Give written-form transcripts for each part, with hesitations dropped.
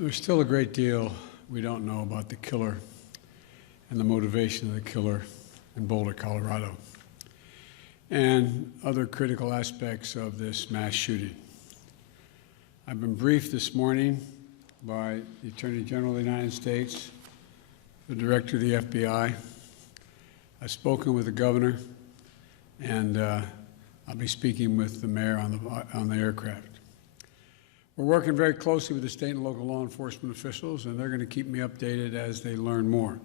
There's still a great deal we don't know about the killer and the motivation of the killer in Boulder, Colorado, and other critical aspects of this mass shooting. I've been briefed this morning by the Attorney General of the United States, the Director of the FBI. I've spoken with the Governor, and I'll be speaking with the Mayor on the aircraft. We're working very closely with the state and local law enforcement officials, and they're going to keep me updated as they learn more.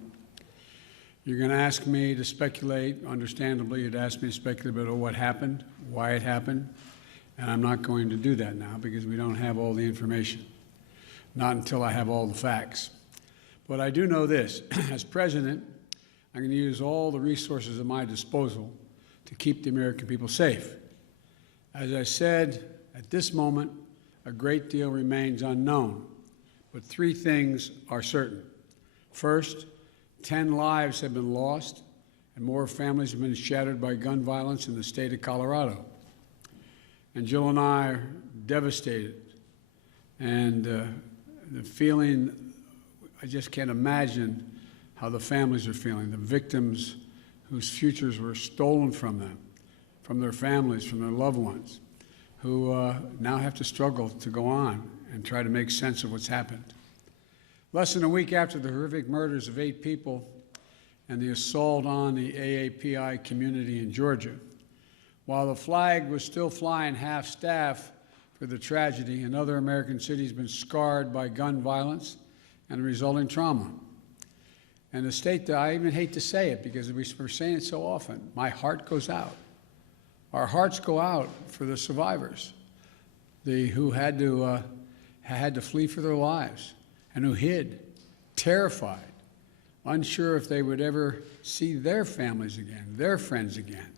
You're going to ask me to speculate. Understandably, you'd ask me to speculate about what happened, why it happened, and I'm not going to do that now because we don't have all the information, not until I have all the facts. But I do know this. As president, I'm going to use all the resources at my disposal to keep the American people safe. As I said, at this moment, a great deal remains unknown, but three things are certain. First, 10 lives have been lost and more families have been shattered by gun violence in the state of Colorado. And Jill and I are devastated, and the feeling, I just can't imagine how the families are feeling, the victims whose futures were stolen from them, from their families, from their loved ones, who now have to struggle to go on and try to make sense of what's happened. Less than a week after the horrific murders of 8 people and the assault on the AAPI community in Georgia, while the flag was still flying half-staff for the tragedy, another American city has been scarred by gun violence and the resulting trauma. And the state, I even hate to say it because we're saying it so often, my heart goes out. Our hearts go out for the survivors, who had to flee for their lives and who hid, terrified, unsure if they would ever see their families again, their friends again.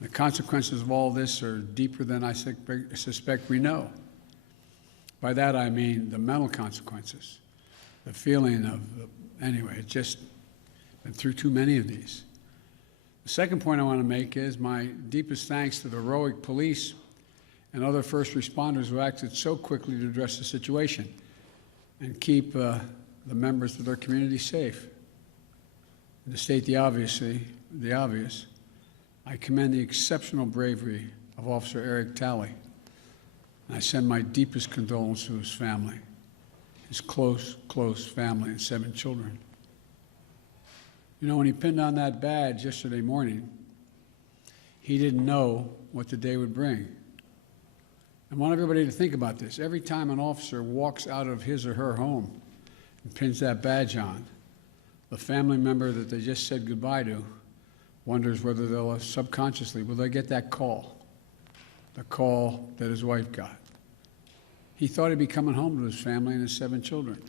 The consequences of all this are deeper than I suspect we know. By that I mean the mental consequences, the feeling of, anyway, it's just been through too many of these. The second point I want to make is my deepest thanks to the heroic police and other first responders who acted so quickly to address the situation and keep the members of their community safe. And to state the obvious, I commend the exceptional bravery of Officer Eric Talley, and I send my deepest condolences to his family, his close family and 7 children. You know, when he pinned on that badge yesterday morning, he didn't know what the day would bring. I want everybody to think about this. Every time an officer walks out of his or her home and pins that badge on, the family member that they just said goodbye to wonders whether they'll subconsciously, will they get that call, the call that his wife got. He thought he'd be coming home to his family and his 7 children.